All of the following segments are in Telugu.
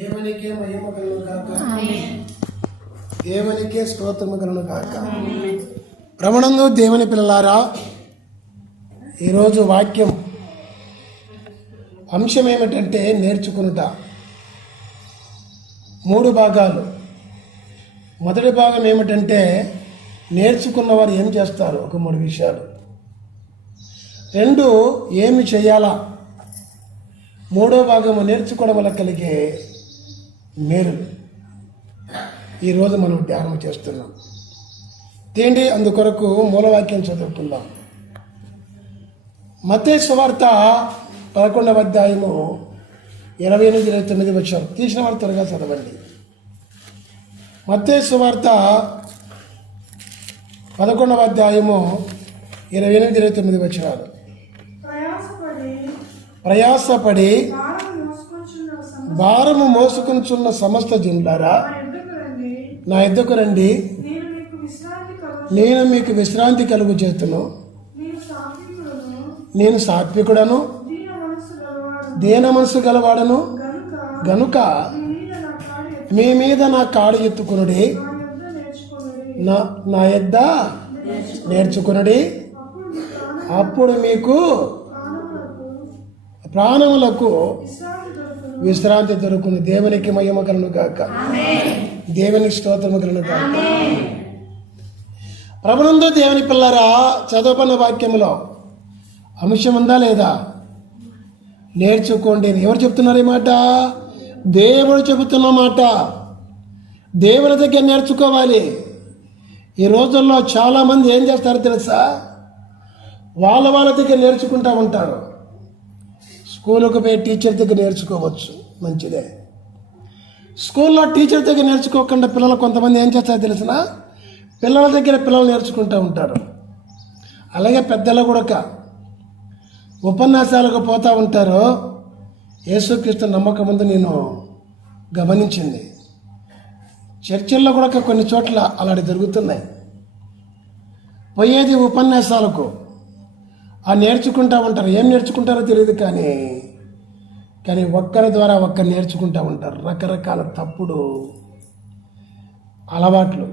దేవునికే మహిమ కలుగును గాక. దేవునికే స్తోత్రము కలుగును గాక. ప్రభునందు దేవుని పిల్లలారా, ఈరోజు వాక్యం అంశం ఏమిటంటే నేర్చుకునుట. 3 భాగాలు. మొదటి భాగం ఏమిటంటే నేర్చుకున్నవారు ఏం చేస్తారు, ఒక 3 విషయాలు. 2 ఏమి చేయాలా. 3వ భాగము నేర్చుకోవడం వల్ల కలిగే మేలు. ఈరోజు మనం ధ్యానం చేస్తున్నాం. తేండి అందుకొరకు మూలవాక్యం చదువుకుందాం. మత్తయి సువార్త 11వ అధ్యాయము 28-29 వచ్చారు. తీసిన వారు త్వరగా చదవండి. మత్తయి సువార్త 11వ అధ్యాయము 28-29 వచ్చారు. ప్రయాసపడి భారము మోసుకొనుచున్న సమస్త జనులారా, నా యొద్దకు రండి, నేను మీకు విశ్రాంతి కలుగు చేతును. నేను సాత్వికుడను, దీన మనసు గలవాడను గనుక మీ మీద నా కాడు ఎత్తుకునుడి, నా యొద్ద నేర్చుకునుడి, అప్పుడు మీకు ప్రాణములకు విశ్రాంతి దొరుకును. దేవునికి మహిమ కలుగును గాక. దేవునికి స్తోత్రము కలుగును గాక. ప్రభునందు దేవుని పిల్లరా, చదువుకున్న వాక్యంలో అంశం ఉందా లేదా? నేర్చుకోండి. ఎవరు చెప్తున్నారు ఈ మాట? దేవుడు చెబుతున్న మాట. దేవుని దగ్గర నేర్చుకోవాలి. ఈ రోజుల్లో చాలామంది ఏం చేస్తారో తెలుసా? వాళ్ళ దగ్గర నేర్చుకుంటూ ఉంటారు. స్కూలుకు పోయి టీచర్ దగ్గర నేర్చుకోవచ్చు, మంచిదే. స్కూల్లో టీచర్ దగ్గర నేర్చుకోకుండా పిల్లలు కొంతమంది ఏం చేస్తారో తెలిసిన, పిల్లల దగ్గర పిల్లలు నేర్చుకుంటూ ఉంటారు. అలాగే పెద్దలు కూడా ఉపన్యాసాలకు పోతూ ఉంటారు. యేసుక్రీస్తు నమ్మకం ముందు నేను గమనించింది. చర్చిల్లో కూడా కొన్ని చోట్ల అలాంటి జరుగుతున్నాయి. పోయేది ఉపన్యాసాలకు, నేర్చుకుంటూ ఉంటారు. ఏం నేర్చుకుంటారో తెలియదు, కానీ ఒక్కరి ద్వారా ఒక్కరు నేర్చుకుంటూ ఉంటారు. రకరకాల తప్పుడు అలవాట్లు.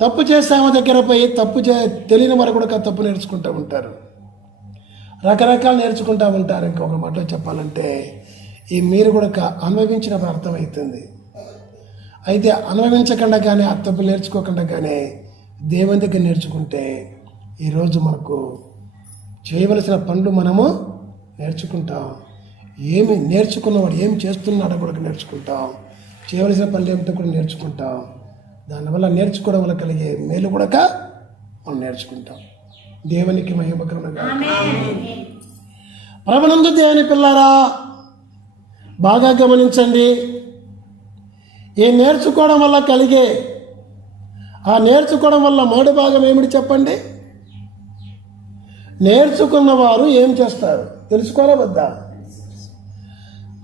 తప్పు చేసామ దగ్గర పోయి తెలియని వారు కూడా తప్పు నేర్చుకుంటూ ఉంటారు. రకరకాలు నేర్చుకుంటూ ఉంటారు. ఇంకొక మాటలో చెప్పాలంటే మీరు కూడా అనుభవించినప్పుడు అర్థమవుతుంది. అయితే అనుభవించకుండా కానీ ఆ తప్పు నేర్చుకోకుండా కానీ దేవుని దగ్గర నేర్చుకుంటే ఈరోజు మనకు చేయవలసిన పనులు మనము నేర్చుకుంటాం. ఏమి నేర్చుకున్నవాడు ఏం చేస్తున్నాడో కూడా నేర్చుకుంటాం. చేయవలసిన పనులు ఏమిటో కూడా నేర్చుకుంటాం. దానివల్ల నేర్చుకోవడం వల్ల కలిగే మేలు కూడా మనం నేర్చుకుంటాం. దేవునికి మహిమ కలుగును గాక. ప్రభునందు దేవుని పిల్లారా, బాగా గమనించండి. ఈ నేర్చుకోవడం వల్ల కలిగే నేర్చుకోవడం వల్ల మొదటి భాగం ఏమిటి చెప్పండి? నేర్చుకున్న వారు ఏం చేస్తారు తెలుసుకోవాలా వద్దా?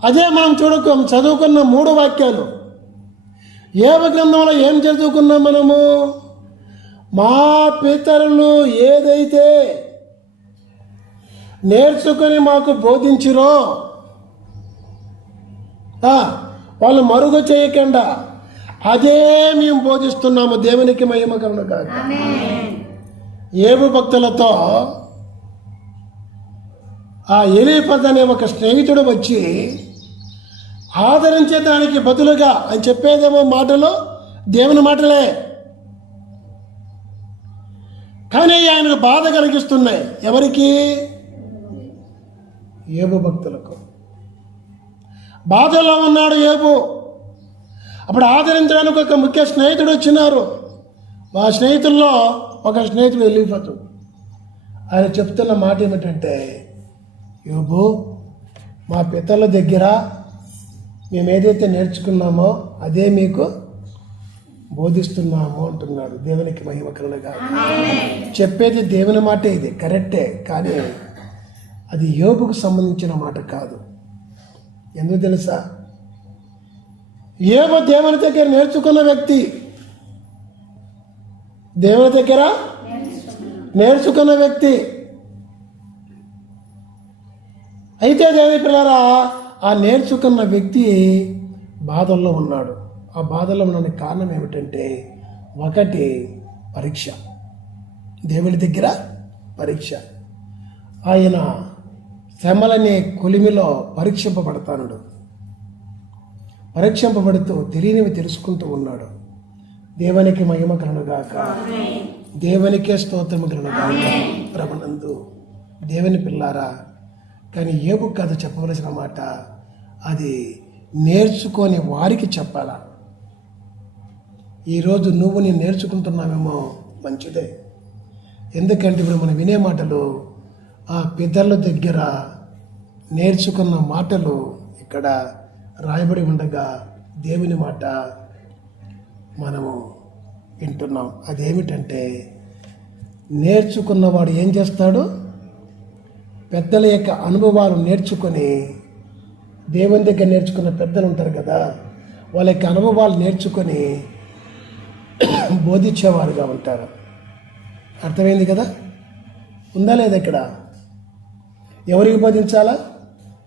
అదే మనం చదువుకున్న 3 వాక్యాలు. ఏవ గ్రంథంలో ఏం చదువుకున్నాం మనము? మా పితరులు ఏదైతే నేర్చుకొని మాకు బోధించిరో వాళ్ళు మరుగు చేయకుండా అదే మేము బోధిస్తున్నాము. దేవునికి మహిమ కలుగును గాక. ఏబు భక్తులతో ఎలీఫజ్ అనే ఒక స్నేహితుడు వచ్చి ఆదరించే దానికి బదులుగా అని చెప్పేదేమో మాటలు దేవుని మాటలే, కానీ ఆయనకు బాధ కలిగిస్తున్నాయి. ఎవరికి? ఏబు భక్తులకు. బాధలో ఉన్నాడు ఏబు. అప్పుడు ఆదరించడానికి ఒక ముఖ్య స్నేహితుడు వచ్చినారు. ఆ స్నేహితుల్లో ఒక స్నేహితుడు ఎలీఫజు. ఆయన చెప్తున్న మాట ఏమిటంటే, యోబు, మా పితరుల దగ్గర మేము ఏదైతే నేర్చుకున్నామో అదే మీకు బోధిస్తున్నాము అంటున్నాడు. దేవునికి మహిమ కలుగును గాక. చెప్పేది దేవుని మాట, ఇది కరెక్టే, కానీ అది యోబుకు సంబంధించిన మాట కాదు. ఎందుకు తెలుసా? యోబు దేవుని దగ్గర నేర్చుకున్న వ్యక్తి. దేవుని దగ్గర నేర్చుకున్న వ్యక్తి. అయితే దేవుని పిల్లరా, ఆ నేర్చుకున్న వ్యక్తి బాధల్లో ఉన్నాడు. ఆ బాధల్లో ఉండడానికి కారణం ఏమిటంటే, ఒకటి పరీక్ష, దేవుని దగ్గర పరీక్ష. ఆయన శ్రమలనే కొలిమిలో పరీక్షింపబడతాడు. పరీక్షింపబడుతూ తెలియనివి తెలుసుకుంటూ ఉన్నాడు. దేవునికి మహిమ కలుగుగాక. దేవునికే స్తోత్రము కలుగుగాక. ప్రభునందు దేవుని పిల్లారా, కానీ యోబు కథ చెప్పవలసిన మాట అది నేర్చుకొని వారికి చెప్పాలా. ఈరోజు నువ్వు నేను నేర్చుకుంటున్నావేమో, మంచిదే. ఎందుకంటే ఇప్పుడు మనం వినే మాటలు ఆ పెద్దల దగ్గర నేర్చుకున్న మాటలు ఇక్కడ రాయబడి ఉండగా దేవుని మాట మనము వింటున్నాం. అదేమిటంటే, నేర్చుకున్నవాడు ఏం చేస్తాడు? పెద్దల యొక్క అనుభవాలు నేర్చుకొని, దేవుని దగ్గర నేర్చుకున్న పెద్దలు ఉంటారు కదా, వాళ్ళ యొక్క అనుభవాలు నేర్చుకొని బోధించేవారుగా ఉంటారు. అర్థమైంది కదా? ఉందా లేదా? ఇక్కడ ఎవరికి బోధించాలా?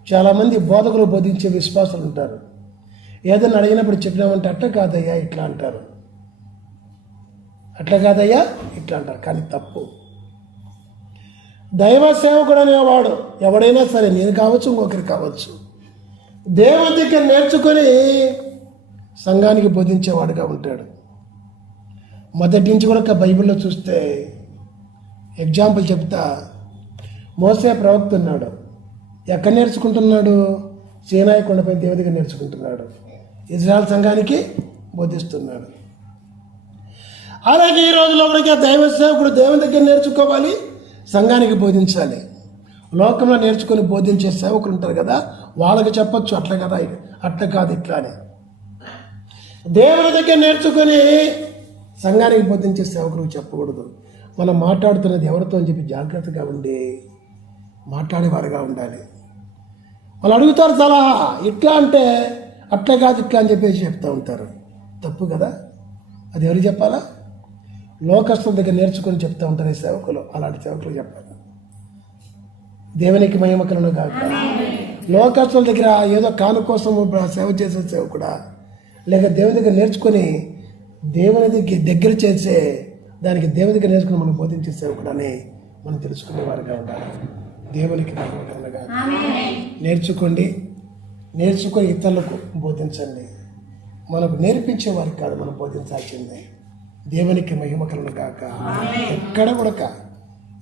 చాలామంది బోధకులు బోధించే విశ్వాసాలు ఉంటారు. ఏదైనా అడిగినప్పుడు చెప్పినామంటే అట్లా కాదయ్యా ఇట్లా అంటారు, అట్లా కాదయ్యా ఇట్లా అంటారు. కానీ తప్పు. దైవ సేవకుడు అనేవాడు ఎవడైనా సరే, నేను కావచ్చు, ఇంకొకరు కావచ్చు, దేవుని దగ్గర నేర్చుకొని సంఘానికి బోధించేవాడుగా ఉంటాడు. మొదటి నుంచి కూడా బైబిల్లో చూస్తే ఎగ్జాంపుల్ చెప్తా. మోసే ప్రవక్త ఉన్నాడు. ఎక్కడ నేర్చుకుంటున్నాడు? సీనాయి కొండపై దేవుని దగ్గర నేర్చుకుంటున్నాడు. ఇజ్రాయెల్ సంఘానికి బోధిస్తున్నాడు. అలాగే ఈ రోజులో కూడా దైవ సేవకుడు దేవుని దగ్గర నేర్చుకోవాలి, సంఘానికి బోధించాలి. లోకంలో నేర్చుకొని బోధించే సేవకులు ఉంటారు కదా, వాళ్ళకి చెప్పచ్చు అట్లా కదా, అట్లా కాదు ఇట్లా అని. దేవుని దగ్గర నేర్చుకొని సంఘానికి బోధించే సేవకులకు చెప్పకూడదు. మనం మాట్లాడుతున్నది ఎవరితో అని చెప్పి జాగ్రత్తగా ఉండి మాట్లాడేవారుగా ఉండాలి. వాళ్ళు అడుగుతారు సలహా, ఇట్లా అంటే అట్లా కాదు ఇట్లా అని చెప్పేసి చెప్తూ ఉంటారు. తప్పు కదా? అది ఎవరికి చెప్పాలా? లోకస్తుల దగ్గర నేర్చుకొని చెప్తూ ఉంటారు ఈ సేవకులు. అలాంటి సేవకులు చెప్పాలి. దేవునికి మహిమ కలుగును గాక. లోకస్తుల దగ్గర ఏదో కాను కోసం సేవ చేసే సేవకుడా, లేక దేవుని దగ్గర నేర్చుకొని దేవుని దగ్గర చేసే దానికి దేవుని దగ్గర నేర్చుకుని మనం బోధించే సేవకుడు అని మనం తెలుసుకునేవారుగా ఉండాలి. దేవునికి మహిమ కలుగును గాక. నేర్చుకోండి, నేర్చుకొని ఇతరులకు బోధించండి. మనకు నేర్పించే వారికి కాదు మనం బోధించాల్సిందే. దేవునికి మహిమ కలుగును గాక. ఎక్కడ కూడా,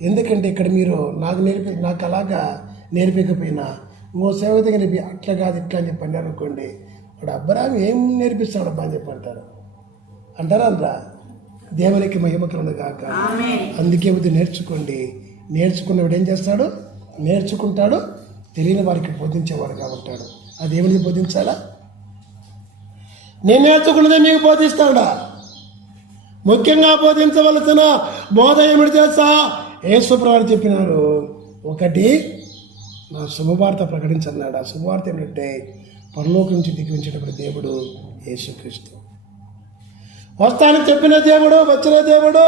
ఎందుకంటే ఇక్కడ మీరు నాకు అలాగా నేర్పించకపోయినా ఇంకో సేవ దగ్గర నేర్పి అట్లా కాదు ఇట్లా అని చెప్పండి అనుకోండి, వాడు అబ్రాహాం ఏం నేర్పిస్తాడు అబ్బా అని చెప్పి అంటారా అనరా? దేవునికి మహిమ కలుగును గాక. అందుకే నేర్చుకోండి. నేర్చుకున్నవాడు ఏం చేస్తాడు? నేర్చుకుంటాడు, తెలియని వారికి బోధించేవాడుగా ఉంటాడు. అది ఏమిటి బోధించాలా? నేను నేర్చుకున్నదే మీకు బోధిస్తాడా? ముఖ్యంగా బోధించవలసిన బోధ ఏమిటి తెలుసా? యేసుప్రభువు చెప్పినారు, ఒకటి నా శుభవార్త ప్రకటించన్నాడు. ఆ శుభవార్త ఏమిటంటే, పరలోకం నుంచి దిగివించేటప్పుడు దేవుడు యేసుక్రీస్తు వస్తానని చెప్పిన దేవుడు, వచ్చిన దేవుడు,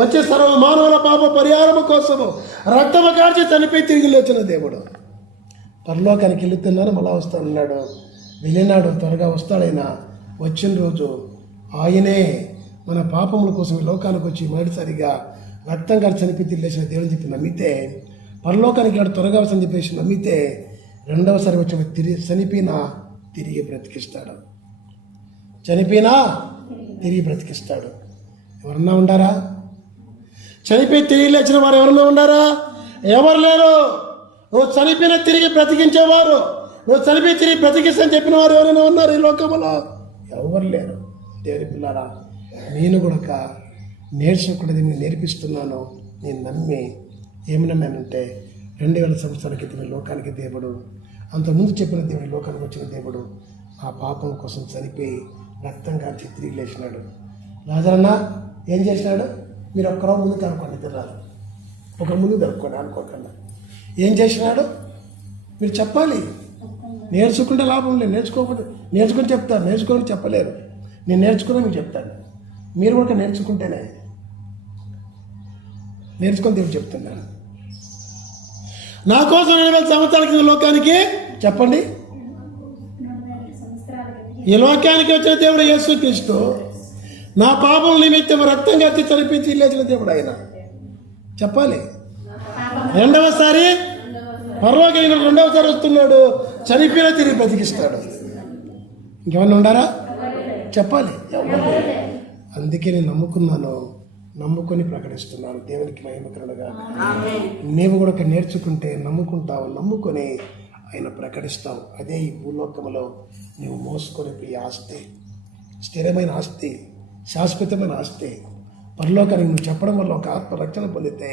వచ్చి సర్వ మానవుల పాప పరిహారము కోసము రక్తము కార్చి చనిపోయి తిరిగి లేచిన దేవుడు. పరలోకానికి వెళుతున్నాను, మళ్ళా వస్తానన్నాడు. వెళ్ళినాడు, త్వరగా వస్తాడైనా. వచ్చిన రోజు ఆయనే మన పాపముల కోసం ఈ లోకానికి వచ్చి మొదటిసారిగా రక్తం కార్చి చనిపోయి తిరిగి లేచిన దేవుని చెప్పి నమ్మితే, పరలోకానికి వాడు త్వరగా వస్తానని చెప్పేసి నమ్మితే, రెండవసారి వచ్చి చనిపోయినా తిరిగి బ్రతికిస్తాడు. చనిపోయినా తిరిగి బ్రతికిస్తాడు. ఎవరన్నా ఉండారా? చనిపోయి తిరిగి లేచిన వారు ఎవరన్నా ఉండారా? ఎవరు లేరు. నువ్వు చనిపోయిన తిరిగి బ్రతికించేవారు, నువ్వు చనిపోయి తిరిగి బ్రతికిస్తని చెప్పిన వారు ఎవరైనా ఉన్నారు ఈ లోకంలో? ఎవరు లేరు. దేవుని పిల్లారా, నేను కూడా నేర్చుకున్నది నేను నేర్పిస్తున్నాను. నేను నమ్మి ఏమి నమ్మానంటే, 2000 సంవత్సరాల క్రితం లోకానికి దేవుడు, అంతకుముందు చెప్పిన దేవుడు లోకానికి వచ్చిన దేవుడు ఆ పాపం కోసం చనిపోయి రక్తం కార్చి తిరిగి లేచినాడు. లాజరన్నా ఏం చేసినాడు? మీరు ఒక్కరో ముందుకు అనుకోండి, తిరాలి ఒకరి ముందు దొరుకుకోండి అనుకోకుండా. ఏం చేసినాడు మీరు చెప్పాలి. నేర్చుకుంటే లాభం లేదు, నేర్చుకోకపోతే నేర్చుకొని చెప్తారు, నేర్చుకొని చెప్పలేరు. నేను నేర్చుకున్నా మీకు చెప్తాను. మీరు కూడా నేర్చుకుంటేనే నేర్చుకొని దేవుడు చెప్తున్నాను. నా కోసం 2000 సంవత్సరాల క్రితం లోకానికి చెప్పండి ఈ లోకానికి వచ్చిన దేవుడు యేసుక్రీస్తు, నా పాపం నిమిత్తం రక్తం కట్టి చనిపించి లేచిన దేవుడు ఆయన. చెప్పాలి. రెండవసారి పరలోకానికి రెండవసారి వస్తున్నాడు, చనిపోయినా తిరిగి బ్రతికిస్తాడు. ఇంకేమన్నా ఉండారా? చెప్పాలి. అందుకే నేను నమ్ముకున్నాను, నమ్ముకొని ప్రకటిస్తున్నాను. దేవునికి మహిమ కలుగుగా. నీవు కూడా నేర్చుకుంటే నమ్ముకుంటావు, నమ్ముకొని ఆయన ప్రకటిస్తావు. అదే ఈ భూలోకంలో నీవు మోసుకొని పోయి ఆస్తి, స్థిరమైన ఆస్తి, శాశ్వతమైన ఆస్తి. పరలోకానికి నువ్వు చెప్పడం వల్ల ఒక ఆత్మ రక్షణ పొందితే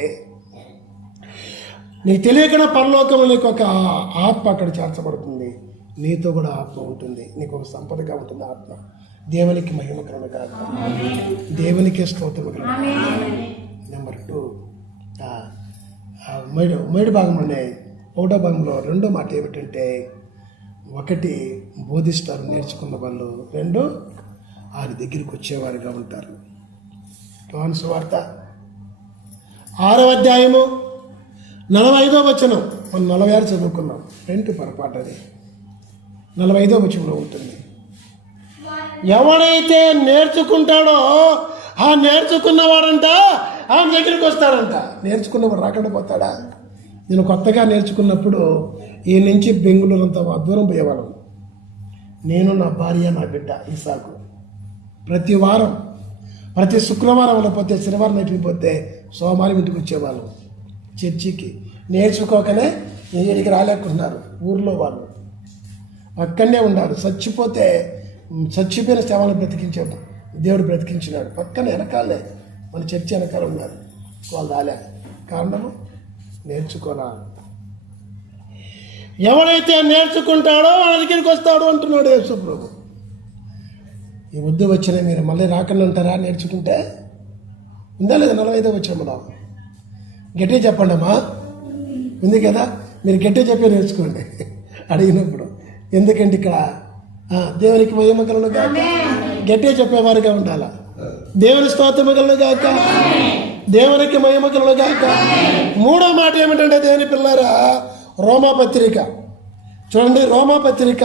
నీకు తెలియకుండా పరలోకంలో నీకు ఒక ఆత్మ అక్కడ చేర్చబడుతుంది. నీతో కూడా ఆత్మ ఉంటుంది, నీకు ఒక సంపదగా ఉంటుంది ఆత్మ. దేవునికి మహిమ కలుగుగా. దేవునికే స్తోత్రం కలుగుగా. నెంబర్ 2, మేడు భాగంలోనే 1వ భాగంలో 2వ మాట ఏమిటంటే, 1 బోధిస్తారు నేర్చుకున్న వాళ్ళు, 2 ఆయన దగ్గరికి వచ్చేవారుగా ఉంటారు. యోహాను సువార్త 6వ అధ్యాయము 45వ వచనం. మనం 46 చదువుకున్నాం, 2 పొరపాటు. అది 45వ వచనంలో ఉంటుంది. ఎవడైతే నేర్చుకుంటాడో ఆ నేర్చుకున్నవాడంట ఆయన దగ్గరికి వస్తాడంట. నేర్చుకున్నవాడు రాకుండా పోతాడా? నేను కొత్తగా నేర్చుకున్నప్పుడు ఈ నుంచి బెంగళూరు అంత దూరం పోయేవాళ్ళం. నేను, నా భార్య, నా బిడ్డ ఇసాకు. ప్రతి వారం, ప్రతి శుక్రవారం పోతే, శనివారం నైట్కి పోతే సోమవారం ఇంటికి వచ్చేవాళ్ళం చర్చికి. నేర్చుకోకనే ఇంటికి రాలేకున్నారు ఊర్లో వాళ్ళు. అక్కడనే ఉన్నారు. చచ్చిపోయిన శవాలను బ్రతికించాడు దేవుడు, బ్రతికించినాడు. పక్కన వెనకాలే మన చర్చి వెనకాల ఉన్నారు. వాళ్ళు రాలే. కారణము నేర్చుకోరా. ఎవడైతే నేర్చుకుంటాడో వాళ్ళ దగ్గరికి వస్తాడు అంటున్నాడు యేసు ప్రభు. ఈ వద్దు వచ్చిన మీరు మళ్ళీ రాకుండా ఉంటారా నేర్చుకుంటే? ఉందా లేదా? 45వ వచనంలో గట్టిగా చెప్పండి అమ్మా. ఉంది కదా, మీరు గట్టిగా చెప్పి నేర్చుకోండి అడిగినప్పుడు. ఎందుకంటే ఇక్కడ దేవునికి మహిమ కలుగును గాక. గట్టిగా చెప్పేవారుగా ఉండాలా. దేవుని స్తోత్రము కలుగును గాక. దేవునికి మహిమ కలుగును గాక. 3వ మాట ఏమిటంటే, దేవుని పిల్లారా, రోమాపత్రిక చూడండి. రోమాపత్రిక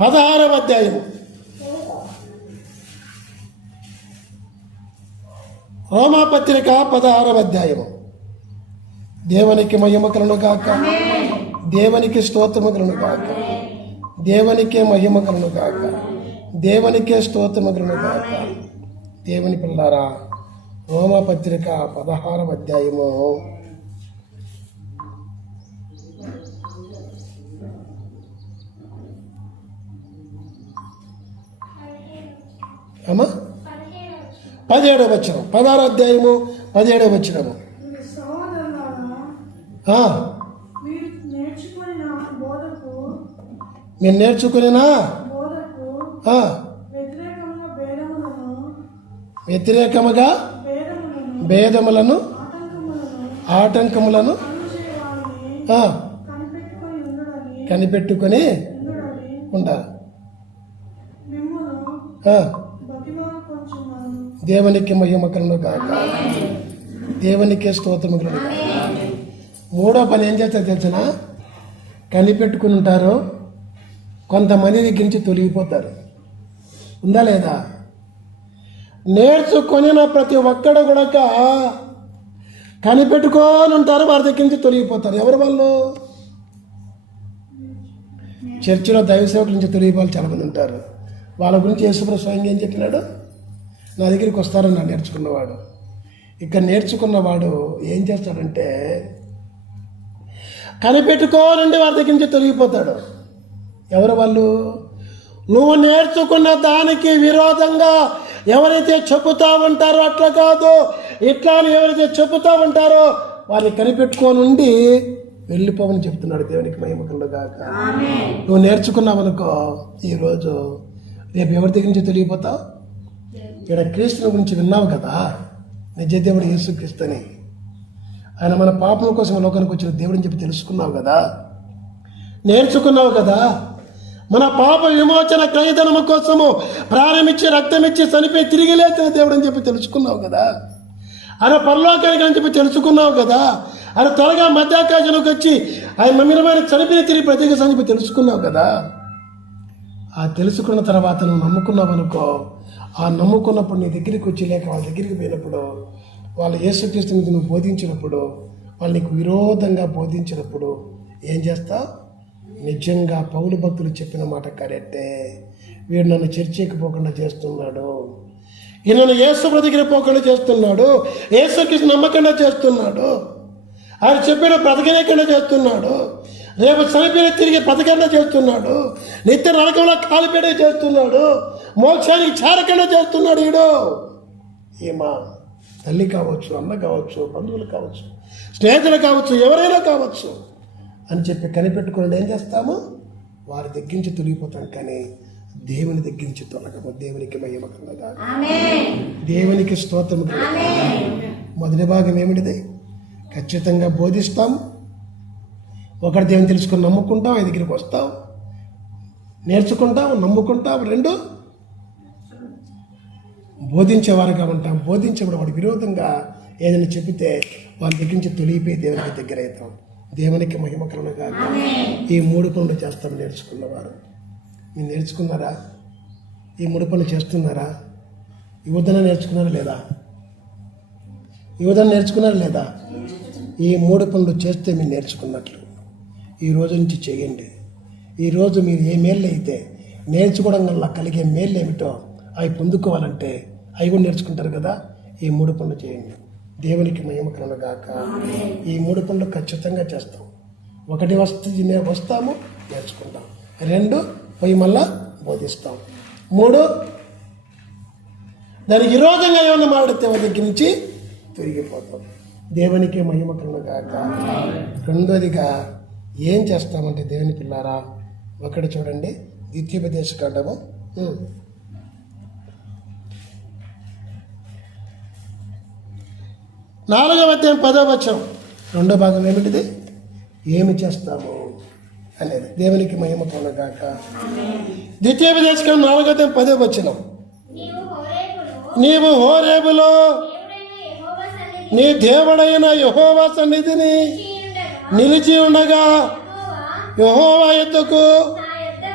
16వ అధ్యాయము. రోమాపత్రిక 16వ అధ్యాయము. దేవునికి మహిమ కలుగును గాక. దేవునికి స్తోత్రము కలుగును గాక. దేవునికే మహిమ కలుగును గాక. దేవునికే స్తోత్రము కలుగును గాక. దేవుని పిల్లారా, రోమాపత్రిక 16వ అధ్యాయము అమ్మా 17వ వచనం. 16వ అధ్యాయము 17వ వచనము. మీరు నేర్చుకునేనా వ్యతిరేకముగా భేదములను, ఆటంకములను కనిపెట్టుకొని ఉండాలి. దేవునికి మహిమ కలుగును గాక. దేవునికే స్తోత్రము కలుగును గాక. 3వ పని ఏం చేస్తారు తెలిసిన? కనిపెట్టుకుని ఉంటారు. కొంతమంది దగ్గర నుంచి తొలగిపోతారు. ఉందా లేదా? నేర్చుకొని ప్రతి ఒక్కడు కూడా కనిపెట్టుకొని ఉంటారు, వారి దగ్గర నుంచి తొలగిపోతారు. ఎవరు వాళ్ళు? చర్చిలో దైవ సేవకుల నుంచి తొలగిపోవాలి చాలామంది ఉంటారు. వాళ్ళ గురించి యేసుప్రభు స్వయంగా ఏం చెప్పినాడు? నా దగ్గరికి వస్తారన్నాడు నేర్చుకున్నవాడు. ఇక్కడ నేర్చుకున్నవాడు ఏం చేస్తాడంటే కనిపెట్టుకోవాలంటే వారి దగ్గర నుంచి తొలగిపోతాడు. ఎవరు వాళ్ళు? నువ్వు నేర్చుకున్న దానికి విరోధంగా ఎవరైతే చెబుతా ఉంటారో అట్లా కాదు, ఇట్లా అని ఎవరైతే చెబుతా ఉంటారో వారిని కనిపెట్టుకొని ఉండి వెళ్ళిపోవని చెప్తున్నాడు. దేవునికి మహిమ కలుగును గాక. నువ్వు నేర్చుకున్నావనుకో ఈరోజు, రేపు ఎవరి దగ్గర నుంచి తొలగిపోతావు? ఇక్కడ క్రీస్తుని గురించి విన్నావు కదా, నిజ దేవుడు యేసుక్రీస్తుని. ఆయన మన పాపల కోసం లోకానికి వచ్చిన దేవుడిని చెప్పి తెలుసుకున్నావు కదా, నేర్చుకున్నావు కదా. మన పాప విమోచన క్రయధనము కోసము ప్రాణమిచ్చి రక్తమిచ్చి చనిపోయి తిరిగి లేచిన దేవుడు అని చెప్పి తెలుసుకున్నావు కదా. ఆయన పరలోకానికి అని చెప్పి తెలుసుకున్నావు కదా. అని త్వరగా మధ్యాకాశంలోకి వచ్చి ఆయన మమ్మిరమైన చనిపోయిన తిరిగి ప్రత్యేక సంగతి తెలుసుకున్నావు కదా. ఆ తెలుసుకున్న తర్వాత నువ్వు నమ్ముకున్నావు అనుకో, ఆ నమ్ముకున్నప్పుడు నీ దగ్గరికి వచ్చి లేక వాళ్ళ దగ్గరికి పోయినప్పుడు వాళ్ళు యేసుక్రీస్తు మీద నువ్వు బోధించినప్పుడు, వాళ్ళు నీకు విరోధంగా బోధించినప్పుడు ఏం చేస్తావు? నిజంగా పౌలు భక్తులు చెప్పిన మాట కరెక్టే, వీడు నన్ను చర్చికి పోకుండా చేస్తున్నాడు, ఈయనను యేసు దగ్గర పోకుండా చేస్తున్నాడు, యేసుక్రీస్తు నమ్మకుండా చేస్తున్నాడు, ఆయన చెప్పిన బ్రతకలేకుండా చేస్తున్నాడు, రేపు చనిపోయిన తిరిగి బ్రతకకుండా చేస్తున్నాడు, నిత్య నరకంలో కాలిపేట చేస్తున్నాడు, మోక్షానికి చేరకుండా చేస్తున్నాడు. ఈడు ఏమా తల్లి కావచ్చు, అన్న కావచ్చు, బంధువులు కావచ్చు, స్నేహితులు కావచ్చు, ఎవరైనా కావచ్చు అని చెప్పి కనిపెట్టుకుని ఏం చేస్తాము? వారి దగ్గర నుంచి తొలగిపోతాం, కానీ దేవుని దగ్గర నుంచి తొలగము. దేవునికి మహిమ కలుగుగా, దేవునికి స్తోత్రం. మొదటి భాగం ఏమిటిది? ఖచ్చితంగా బోధిస్తాం, ఒకటి దేవుని తెలుసుకొని నమ్ముకుంటాం, ఆయన దగ్గరికి వస్తాం, నేర్చుకుంటాం, నమ్ముకుంటాం. రెండు, బోధించేవారుగా ఉంటాం. బోధించేవాడు వాడి విరోధంగా ఏదైనా చెబితే వాళ్ళ దగ్గర నుంచి తొలిగిపోయి దేవునికి దగ్గర అవుతాం. దేవునికి మహిమ కలుగుగా. ఈ 3 పనులు చేస్తాం నేర్చుకున్నవారు. మీరు నేర్చుకున్నారా? ఈ 3 పనులు చేస్తున్నారా? యువతన నేర్చుకున్నారా లేదా? యువతన నేర్చుకున్నారా లేదా? ఈ 3 పనులు చేస్తే మీరు నేర్చుకున్నట్లు. ఈ రోజు నుంచి చేయండి. ఈరోజు మీరు ఏ మేళ్ళు అయితే నేర్చుకోవడం వల్ల కలిగే మేళ్ళు ఏమిటో అవి పొందుకోవాలంటే అవి కూడా నేర్చుకుంటారు కదా. ఈ 3 పనులు చేయండి. దేవునికి మహిమ కలుగుగాక. ఈ 3 పనులు ఖచ్చితంగా చేస్తాం. 1 వస్తాము, నేర్చుకుంటాం. 2 పోయి మళ్ళా బోధిస్తాం. 3 దానికి విరోధంగా ఏమన్నా మాట్లాడితే వారి దగ్గర నుంచి తిరిగిపోతాం. దేవునికి మహిమ కలుగుగాక. రెండోదిగా ఏం చేస్తామంటే దేవుని పిల్లారా, ఒకటి చూడండి, ద్వితీయోపదేశకాండము 4వ అధ్యాయం 10వ వచనం. రెండో భాగం ఏమిటిది? ఏమి చేస్తాము అనేది. దేవునికి మహిమ కలుగుగాక. ద్వితీయోపదేశకాండం 4వ అధ్యాయం 10వ వచనం. నీవు హోరేబులో నీ దేవుడైన యెహోవా సన్నిధిని నిలిచి ఉండగా యెహోవా యొద్దకు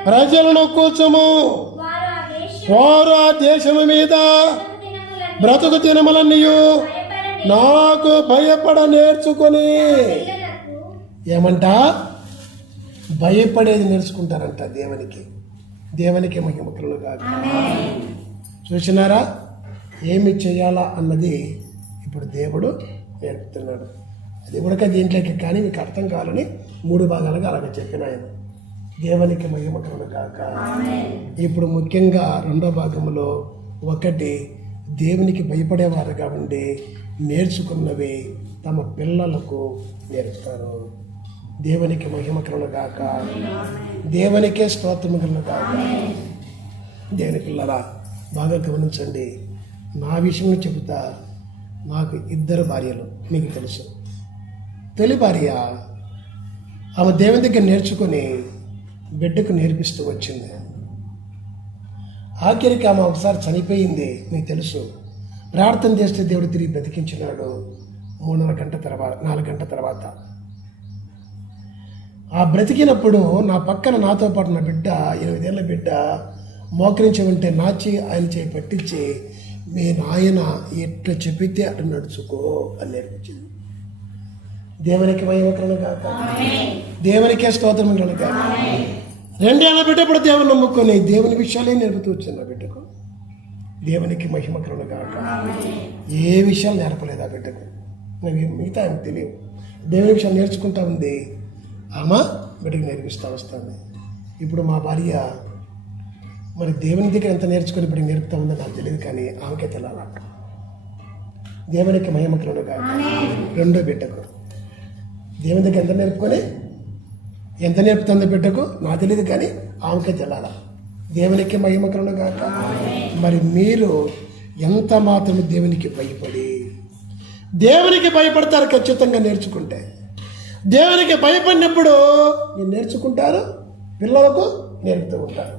ప్రజలను కూర్చుము, వారు ఆ దేశము మీద బ్రతుకు దినములన్నీయు నాకు భయపడ నేర్చుకొని. ఏమంట? భయపడేది నేర్చుకుంటారంట దేవునికి. దేవునికి మహిమ కలుగుగాక. చూసినారా? ఏమి చేయాలా అన్నది ఇప్పుడు దేవుడు నేర్పుతున్నాడు. అది కూడా దీంట్లోకి కానీ మీకు అర్థం కావాలని 3 భాగాలుగా అలాగే చెప్పిన ఆయన. దేవునికి మహిమ కలుగుగాక. ఇప్పుడు ముఖ్యంగా 2వ భాగంలో 1 దేవునికి భయపడేవారుగా ఉండి నేర్చుకున్నవి తమ పిల్లలకు నేర్పుతారు. దేవునికి మహిమ కలుగుగాక. దేవునికే స్తోత్రము కలుగుగాక. దేవుని పిల్లరా బాగా గమనించండి. నా విషయంలో చెబుతా, నాకు 2 భార్యలు, మీకు తెలుసు. తొలి భార్య ఆమె దేవుని దగ్గర నేర్చుకొని బిడ్డకు నేర్పిస్తూ వచ్చింది. ఆఖరికి ఆమె ఒకసారి చనిపోయింది, మీకు తెలుసు. ప్రార్థన చేస్తే దేవుడు తిరిగి బ్రతికించినాడు 4 గంటల తర్వాత. ఆ బ్రతికినప్పుడు నా పక్కన నాతో పాటు నా బిడ్డ, 8 ఏళ్ల బిడ్డ మోకరించి ఉంటే నాచి ఆయన చేయి పట్టించి, మీ నాయన ఎట్లా చెప్పితే అటు నడుచుకో అని నేర్పించింది. దేవునికి మహిమ కలుగుగాక. దేవునికే స్తోత్రం కలుగుగాక. 2 ఏళ్ల బిడ్డ ఇప్పుడు దేవుని నమ్ముకొని దేవుని విషయాలే నేర్పుతూ వచ్చింది ఆ బిడ్డకు. దేవునికి మహిమ కలుగుగాక. ఏ విషయాలు నేర్పలేదు ఆ బిడ్డకు, మిగతా ఆమెకు తెలియదు. దేవుని విషయాలు నేర్చుకుంటా ఉంది, ఆమె బిడ్డకు నేర్పిస్తూ వస్తుంది. ఇప్పుడు మా భార్య మరి దేవుని దగ్గర ఎంత నేర్చుకొని ఇప్పుడు నేర్పుతా ఉందో నాకు తెలియదు, కానీ ఆమెకే తెలాల. దేవునికి మహిమ కలుగుగాక. 2వ బిడ్డకు దేవుని దగ్గర ఎంత నేర్పుతుందో బిడ్డకు నాకు తెలియదు, కానీ ఆమెకే తెలాల. దేవునికి మహిమ కలుగుగాక. మరి మీరు ఎంత మాత్రం దేవునికి భయపడతారు ఖచ్చితంగా నేర్చుకుంటే. దేవునికి భయపడినప్పుడు మీరు నేర్చుకుంటారు, పిల్లలకు నేర్పుతూ ఉంటారు.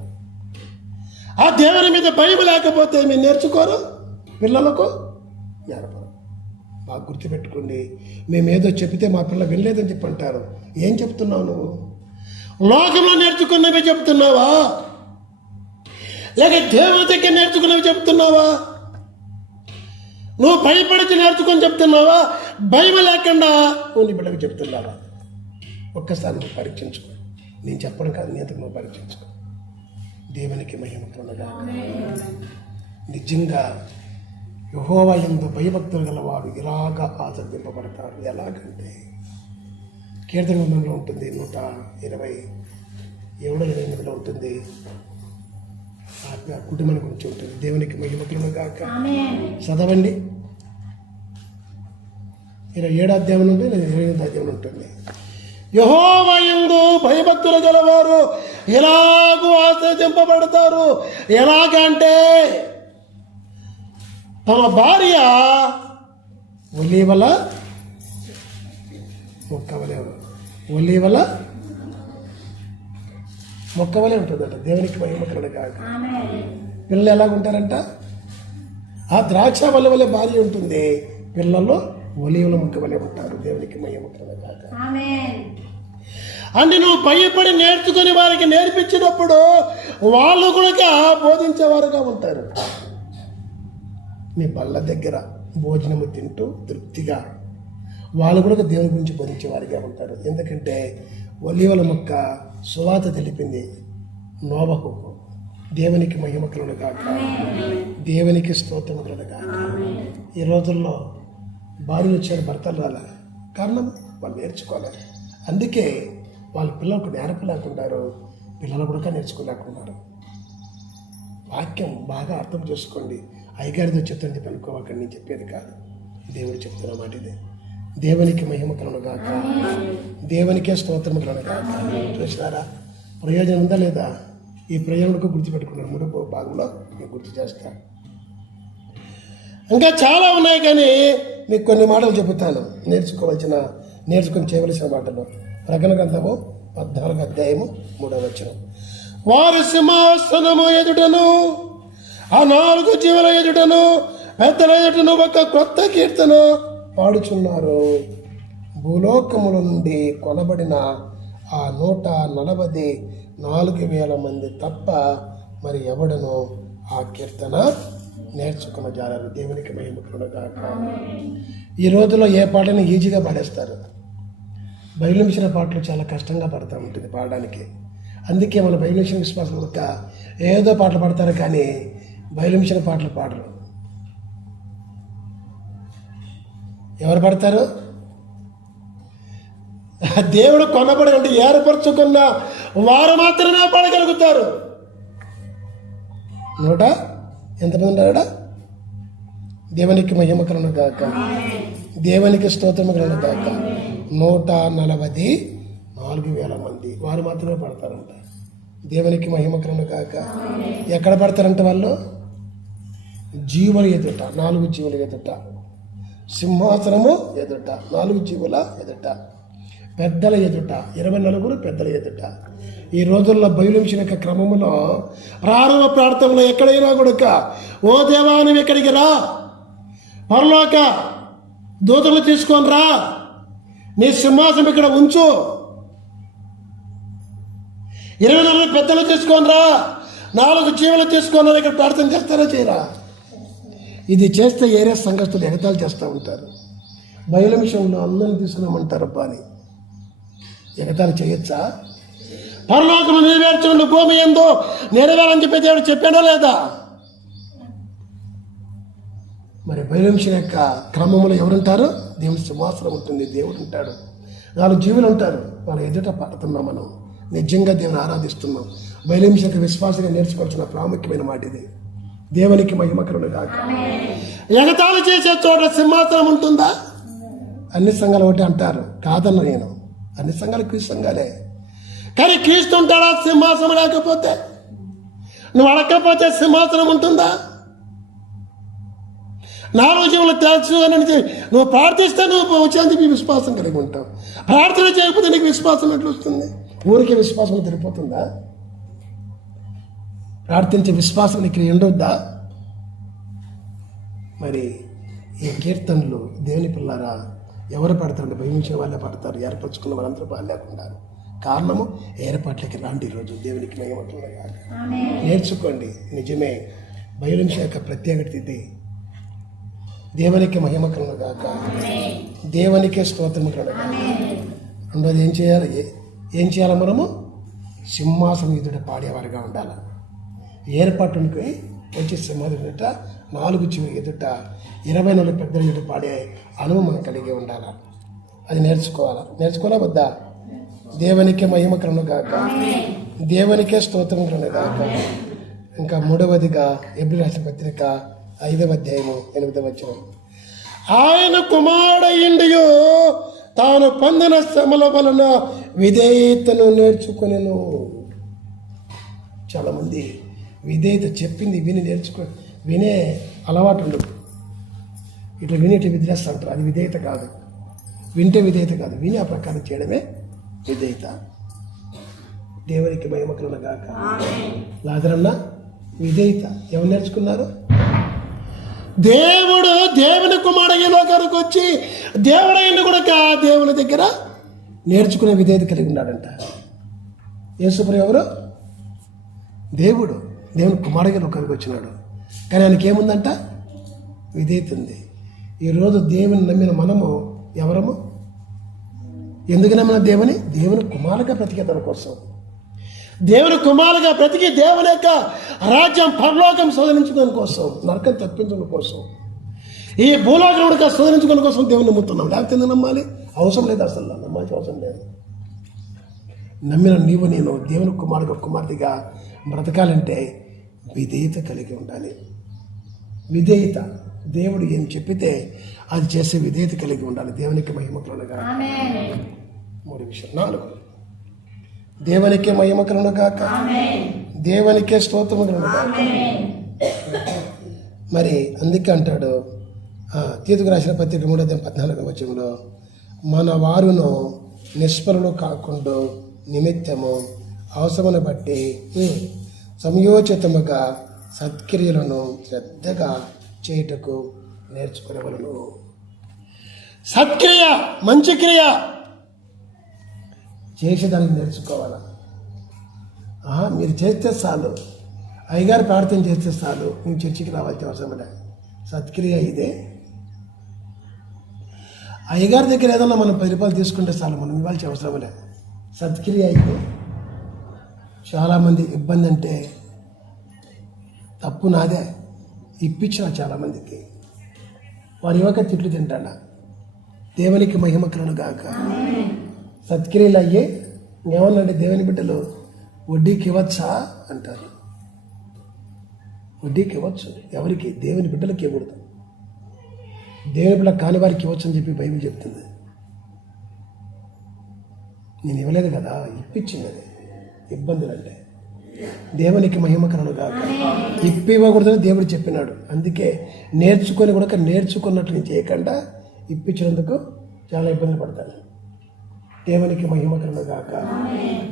ఆ దేవుని మీద భయం లేకపోతే మీరు నేర్చుకోరు, పిల్లలకు నేర్పరు. బాగా గుర్తుపెట్టుకోండి. మేమేదో చెప్తే మా పిల్ల వినలేదని చెప్పి అంటారు. ఏం చెప్తున్నావు నువ్వు? లోకంలో నేర్చుకున్నవి చెప్తున్నావా, లేక దేవుని దగ్గర నేర్చుకున్నవి చెప్తున్నావా? నువ్వు భయపడిచి నేర్చుకొని చెప్తున్నావా, భయం లేకుండా నువ్వు నీ బిడ్డకు చెప్తున్నావా? ఒక్కసారి నువ్వు పరీక్షించుకో. నేను చెప్పడం కాదు, నేను నువ్వు పరీక్షించుకో. దేవునికి మహిమ కలుగునుగాక. నిజంగా యెహోవా యందు భయభక్తులు గలవారు ఇలాగా ఆచరింపబడతారు. ఎలాగంటే కీర్తన గ్రంథంలో ఉంటుంది, 127 ఉంటుంది. కుటుంబం గురించి ఉంటుంది. దేవునికి మహిమ కలుగునుగాక. చదవండి. 27 అధ్యాయం నుండి 28 అధ్యాయం ఉంటుంది. యెహోవా యందు భయభక్తులు గలవారు ఎలాగూ ఆశ్రయింపబడతారు. ఎలాగంటే తమ భార్య ఒలీవల మొక్కవలే ఉంటుందట. దేవునికి మహిమ కలుగునుగాక. పిల్లలు ఎలాగుంటారంట? ఆ ద్రాక్ష వల్ల భార్య ఉంటుంది, పిల్లలు ఒలీవల మొక్క వలె ఉంటారు. దేవునికి మహిమ కలుగునుగాక. అంటే నువ్వు భయపడి నేర్చుకుని వారికి నేర్పించినప్పుడు వాళ్ళు కూడా బోధించేవారుగా ఉంటారు. నీ బల్ల దగ్గర భోజనము తింటూ తృప్తిగా వాళ్ళు కూడా దేవుని గురించి బోధించేవారిగా ఉంటారు. ఎందుకంటే ఒలీవల మొక్క సువాత తెలిపింది నోవహు. దేవునికి మహిమ కలుగునుగాక. దేవునికి స్తోత్రం కలుగునుగాక. ఈ రోజుల్లో భార్యలు వచ్చారు, భర్తలు రాలే. కారణం వాళ్ళు నేర్చుకోలేదు. అందుకే వాళ్ళ పిల్లలకు నేర్పలేకుంటారు, పిల్లలు కూడా నేర్చుకోలేకున్నారు. వాక్యం బాగా అర్థం చేసుకోండి. అయ్యగారితో చెప్తాను చెప్పి అనుకోవాకండి, నేను చెప్పేది కాదు, దేవుడు చెప్తున్న మాట ఇదే. దేవునికి మహిమ కలుగునుగాక. దేవునికే స్తోత్రం కలుగునుగాక. చూసినారా ప్రయోజనం ఉందా లేదా? ఈ ప్రయోజనం గుర్తుపెట్టుకున్నాను. 3వ భాగంలో నేను గుర్తు చేస్తాను. ఇంకా చాలా ఉన్నాయి, కానీ మీకు కొన్ని మాటలు చెబుతాను. నేర్చుకొని చేయవలసిన మాటలు. ప్రకటన గ్రంథము 14వ అధ్యాయము 3వ వచనం. వారి సింహాసనము ఎదుటను ఆ 4 జీవుల ఎదుటను పెద్దల ఎదుటను ఒక కొత్త కీర్తన పాడుచున్నారు. భూలోకముల నుండి కొనబడిన ఆ 144,000 మంది తప్ప మరి ఎవడను ఆ కీర్తన నేర్చుకున్న జాలరు. దేవునికి మహిమ కలుగునుగాక. ఈ రోజుల్లో ఏ పాటని ఈజీగా పాడేస్తారు. బైబిల్ మిషన్ పాటలు చాలా కష్టంగా పడుతూ ఉంటుంది పాడడానికి. అందుకే మన బైబిల్ మిషన్ విశ్వాసం యొక్క ఏదో పాటలు పాడతారు, కానీ బైబిల్ మిషన్ పాటలు పాడరు. ఎవరు పాడతారు? దేవుడు కొనబడి అంటే ఏర్పరచుకున్న వారు మాత్రమే పాడగలుగుతారు. 100 ఎంతమంది ఉన్నారా? దేవునికి మహిమ కలుగునుగాక. దేవునికి స్తోత్రం కలుగునుగాక. 144,000 మంది వారు మాత్రమే పడతారంట. దేవునికి మహిమ కలుగునుగాక. ఎక్కడ పడతారంట వాళ్ళు? జీవుల ఎదుట, 4 జీవుల ఎదుట, సింహాసనము ఎదుట, 4 జీవుల ఎదుట, పెద్దల ఎదుట, 24 పెద్దల ఎదుట. ఈ రోజుల్లో బయలుమిషన్ యొక్క క్రమంలో ప్రారంభ ప్రార్థనలో ఎక్కడైనా కూడా, ఓ దేవా నువ్వు ఎక్కడికి రా, పరలోక దూతలు తీసుకొని రా, నీ సింహాసనం ఇక్కడ ఉంచు, 24 పెద్దలు తీసుకొని రా, 4 జీవులు తీసుకొని రా, ఇక్కడ ప్రార్థన చేస్తారా చేయరా? ఇది చేస్తే ఏరే సంఘస్థులు ఎగతాలు చేస్తూ ఉంటారు. బయలుమిషంలో అందరిని తీసుకున్నామంటారు అబ్బా అని. ఎగతాలు చేయొచ్చా? పరలోకము నెరవేర్చుండు, భూమి ఎందు నెరవేరని చెప్పి దేవుడు చెప్పాడా లేదా? మరి బయలుమిషన్ యొక్క క్రమంలో ఎవరుంటారు? దేవుని సింహాసనం ఉంటుంది, దేవుడు ఉంటాడు, 4 జీవులు ఉంటారు. వాళ్ళ ఎదుట పడుతున్నాం, మనం నిజంగా దేవుని ఆరాధిస్తున్నాం. బయలుమిషన్ యొక్క విశ్వాసంగా నేర్చుకోవాల్సిన ప్రాముఖ్యమైన మాట ఇది. దేవునికి మహిమ కలుగునుగాక. ఎగతాళి చేసే చోట సింహాసనం ఉంటుందా? అన్ని సంఘాలు ఒకటి అంటారు, కాదన్న నేను. అన్ని సంఘాలు క్రీస్తు సంఘాలే, కానీ క్రీస్తు ఉంటాడా సింహాసనం లేకపోతే? నువ్వు అడగకపోతే సింహాసనం ఉంటుందా? 4 జీవులు తెలుసు అని నువ్వు ప్రార్థిస్తే నువ్వు వచ్చేందుకు నీ విశ్వాసం కలిగి ఉంటావు. ప్రార్థన చేయకపోతే నీకు విశ్వాసం ఎట్లా వస్తుంది? ఊరికే విశ్వాసం సరిపోతుందా? ప్రార్థించే విశ్వాసం నీకు ఉండొద్దా? మరి ఈ కీర్తనలు దేవుని పిల్లారా ఎవరు పడతారంటే భయమించిన వాళ్ళే పడతారు, ఏర్పరచుకున్న వాళ్ళందరూ లేకుండా. కారణము ఏర్పాట్లకి రాండి. ఈరోజు దేవునికి మహిమకలుగా నేర్చుకోండి. నిజమే, బైబిల్ యొక్క ప్రత్యేకత ఇది. దేవునికి మహిమకలను గాక, దేవునికే స్తోత్రము కలుగును. రెండోది ఏం చేయాలి? మనము సింహాసనం ఎదుట పాడేవారిగా ఉండాలి. ఏర్పాటునికి వచ్చి సింహాసనం ఎదుట 4 చివరి ఎదుట 24 పెద్దల ఎదుట పాడే అనుభవం మనం కలిగి ఉండాలి. అది నేర్చుకోవాలా వద్దా? దేవునికే మహిమ కలుగును గాక, దేవునికే స్తోత్రం కలుగును గాక. ఇంకా 3వదిగా ఎబ్రియులకు రాసిన పత్రిక 5వ అధ్యాయము 8వ వచనం. ఆయన కుమారుడయుండియు తాను పొందిన శ్రమల వలన విధేయతను నేర్చుకొనెను. చాలామంది విధేయత చెప్పింది వినే అలవాటు ఉండదు. ఇట్లా వినేటి విద్రేస్తా అంటారు. అది విధేయత కాదు. వింటే విధేయత కాదు, విని ఆ ప్రకారం చేయడమే విధేయత. దేవునికి మహిమ కలుగును గాక. లాజరన్న విధేయత ఎవరు నేర్చుకున్నారు? దేవుని కుమారుడు ఈ లోకానికి వచ్చి దేవుడైన కూడా దేవుని దగ్గర నేర్చుకునే విధేయత కలిగి ఉన్నాడంట. యేసుప్రభు ఎవరు? దేవుని కుమారుడిగా లోకానికి వచ్చినాడు. కానీ ఆయనకి ఏముందంట? విధేయత ఉంది. ఈరోజు దేవుని నమ్మిన మనము ఎవరము? ఎందుకు నమ్మిన దేవుని కుమారుగా బ్రతికే తన కోసం, దేవుని కుమారుగా బ్రతికి దేవుని యొక్క రాజ్యం పరలోకం శోధనించుకోవడం కోసం, నరకం తప్పించడం కోసం, ఈ భూలోకం కూడా శోధనించుకోవడం కోసం దేవుని నమ్ముతున్నాం. లేకపోతే ఎందుకు నమ్మాలి? అవసరం లేదు, అసలు నమ్మాల్సిన అవసరం లేదు. నమ్మిన నేను దేవుని కుమార్తెగా బ్రతకాలంటే విధేయత కలిగి ఉండాలి. విధేయత, దేవుడు ఏం చెప్పితే అది చేసే విధేయత కలిగి ఉండాలి. దేవునికి మహిమ కలుగును గాక. 3 విషయం. 4 దేవునికే మహిమ కలుగును గాక, దేవునికే స్తోత్రము కలుగును గాక. మరి అందుకే అంటాడు తీతుకు రాసిన పత్రిక 3:14 వచనంలో, మన వారును నిష్ఫలులు కాకుండా నిమిత్తము అవసరమును బట్టి సమయోచితముగా సత్క్రియలను శ్రద్ధగా చేయుటకు నేర్చుకునేవలను. సత్క్రియ, మంచి క్రియ చేసేదానికి నేర్చుకోవాలా. మీరు చేస్తే చాలు, అయ్యగారు ప్రార్థన చేస్తే చాలు, మేము చర్చికి రావాల్సిన అవసరం లే. సత్క్రియ ఇదే. అయ్యగారి దగ్గర ఏదన్నా మనం 10 రూపాయలు తీసుకుంటే చాలు, మనం ఇవ్వాల్సిన అవసరం లే. సత్క్రియ ఇదే. చాలామంది ఇబ్బంది అంటే తప్పు నాదే, ఇప్పించిన చాలామందికి వారి యొక్క తిట్లు తింటాడా. దేవునికి మహిమ కలుగును గాక. సత్క్రియలు అయ్యే ఏమన్నాడు? దేవుని బిడ్డలు వడ్డీకి ఇవ్వచ్చా అంటారు. వడ్డీకి ఇవ్వచ్చు. ఎవరికి? దేవుని బిడ్డలకి ఇవ్వకూడదు. దేవుని బిడ్డ కాని వారికి ఇవ్వచ్చు అని చెప్పి బైబిల్ చెప్తుంది. నేను ఇవ్వలేదు కదా, ఇప్పించింది. అది ఇబ్బందులు అంటే దేవునికి మహిమ కలుగును గాక. ఇవ్వకూడదని దేవుడు చెప్పినాడు. అందుకే నేర్చుకొని కూడా నేర్చుకున్నట్లు చేయకుండా ఇప్పించినందుకు చాలా ఇబ్బందులు పడతాను. దేవునికి మహిమ కలుగును గాక.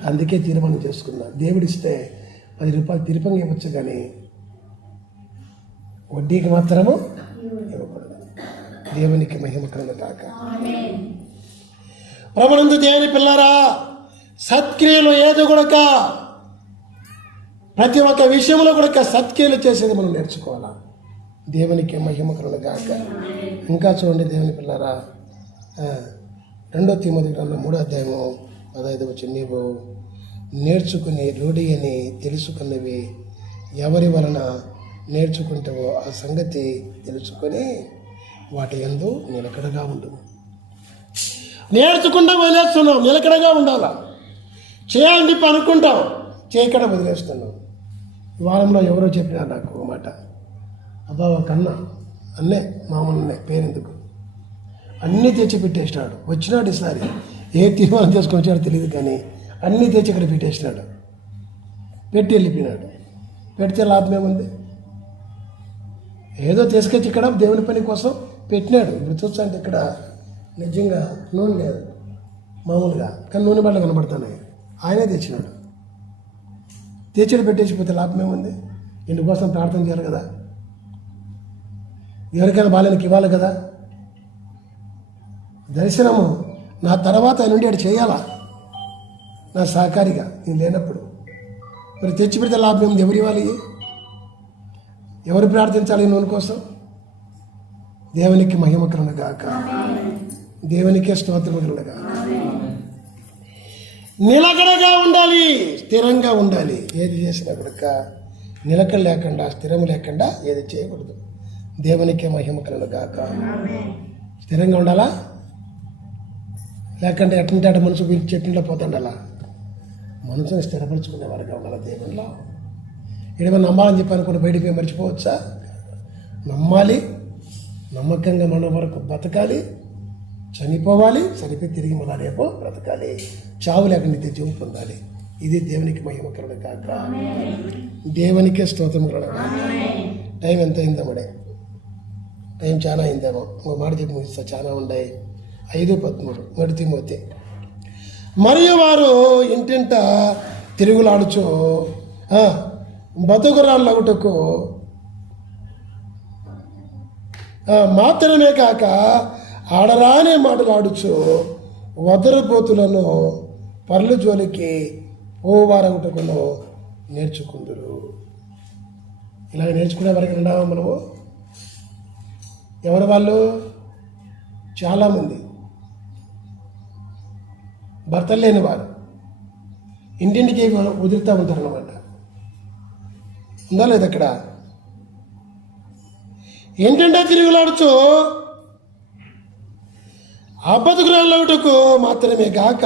అందుకే తీర్మానం చేసుకున్నా, దేవుడిస్తే 10 రూపాయలు తిరుపంగా ఇవ్వచ్చు, కానీ వడ్డీకి మాత్రము ఇవ్వకూడదు. దేవునికి మహిమ కలుగును గాక. ప్రభునందు దేవుని పిల్లరా, సత్క్రియలు ఏదో కూడా ప్రతి ఒక్క విషయంలో కూడా సత్క్రియలు చేసేది మనం నేర్చుకోవాలా. దేవునికి మహిమ కలుగును గాక. ఇంకా చూడండి దేవుని పిల్లరా, 2 తిమోతి గ్రంథం 3వ అధ్యాయము 15వ వచనం, నీవు నేర్చుకుని రూఢి అని తెలుసుకున్నవి ఎవరి వలన నేర్చుకుంటావో ఆ సంగతి తెలుసుకొని వాటి యందు నిలకడగా ఉండు. నేర్చుకుంటాం, వదిలేస్తున్నాం. నిలకడగా ఉండాలా. చేయాలని చెప్పి అనుకుంటాం, చేయకుండా వదిలేస్తున్నాం. ఈ వారంలో ఎవరో చెప్పినా నాకు ఒక మాట, అబ్బా ఒక అన్నే మామూలు పేరెందుకు అన్నీ తెచ్చి పెట్టేసినాడు. వచ్చినాడు ఈసారి, ఏ తీర్మానం చేసుకొని వచ్చాడో తెలియదు, కానీ అన్నీ తెచ్చి ఇక్కడ పెట్టేసినాడు. పెట్టి వెళ్ళిపోయినాడు. పెడితే లాభం ఏముంది? ఏదో తీసుకొచ్చి ఇక్కడ దేవుని పని కోసం పెట్టినాడు. ఇప్పుడు చూస్తుంటే ఇక్కడ నిజంగా నూనె లేదు మామూలుగా, కానీ నూనె బట్టలు కనబడుతున్నాయి. ఆయనే తెచ్చినాడు. తెచ్చి పెట్టేసిపోతే లాభం ఏముంది? ఇందుకోసం ప్రార్థన చేయాలి కదా. ఎవరికైనా బాలనికి ఇవ్వాలి కదా. దర్శనము నా తర్వాత ఆయన నుండి అటు చేయాలా నా సహకారిగా నేను లేనప్పుడు. మరి తెచ్చిపెడితే లాభం ఏముంది? ఎవరు ఇవ్వాలి? ఎవరు ప్రార్థించాలి నూనె కోసం? దేవునికి మహిమ కలుగుగాక, దేవునికే స్తోత్రము కలుగుగాక. నిలకడగా ఉండాలి, స్థిరంగా ఉండాలి. ఏది చేసినా కూడా నిలకడ లేకుండా, స్థిరం లేకుండా ఏది చేయకూడదు. దేవునికే మహిమ కలుగుగాక. స్థిరంగా ఉండాలా, లేకుంటే ఎట్లంటే అటు మనసు చెట్టిలో పోతుండాలా. మనసుని స్థిరపరచుకునేవారుగా ఉండాలి దేవునిలో. ఏమైనా నమ్మాలని చెప్పి అనుకుని బయటికి పోయి మర్చిపోవచ్చా? నమ్మాలి, నమ్మకంగా మన వరకు బతకాలి, చనిపోవాలి, చనిపోయి తిరిగి మన రేపు బ్రతకాలి. చావు లేకుండా నిత్య జీవం పొందాలి. ఇది దేవునికి మహిమ కలుగుగాక, దేవునికే స్తోత్రం కలుగుగాక. టైం ఎంత అయిందో మడే? టైం చాలా అయిందేమో. ఒక మాట చెప్పి ముగిస్తా, చాలా ఉన్నాయి. 5:13 మొదటి తిమోతి. మరియు వారు ఇంటింట తిరుగులాడుచు బతుకురాళ్ళగుటకు మాత్రమే కాక ఆడరానే మాటలాడుచు వదరబోతులను పర్లు జోలికి పోవారగుటకును నేర్చుకుందరు. ఇలాగ నేర్చుకునే వరకు ఉన్నావా మనము? ఎవరు వాళ్ళు? చాలామంది భర్తలు లేని వారు ఇంటింటికి వదులుతూ ఉంటారు అన్నమాట. ఉందా లేదు? అక్కడ ఏంటంటే తిరుగులాడుచు అబద్ధకురాళ్ళగుటకు మాత్రమే కాక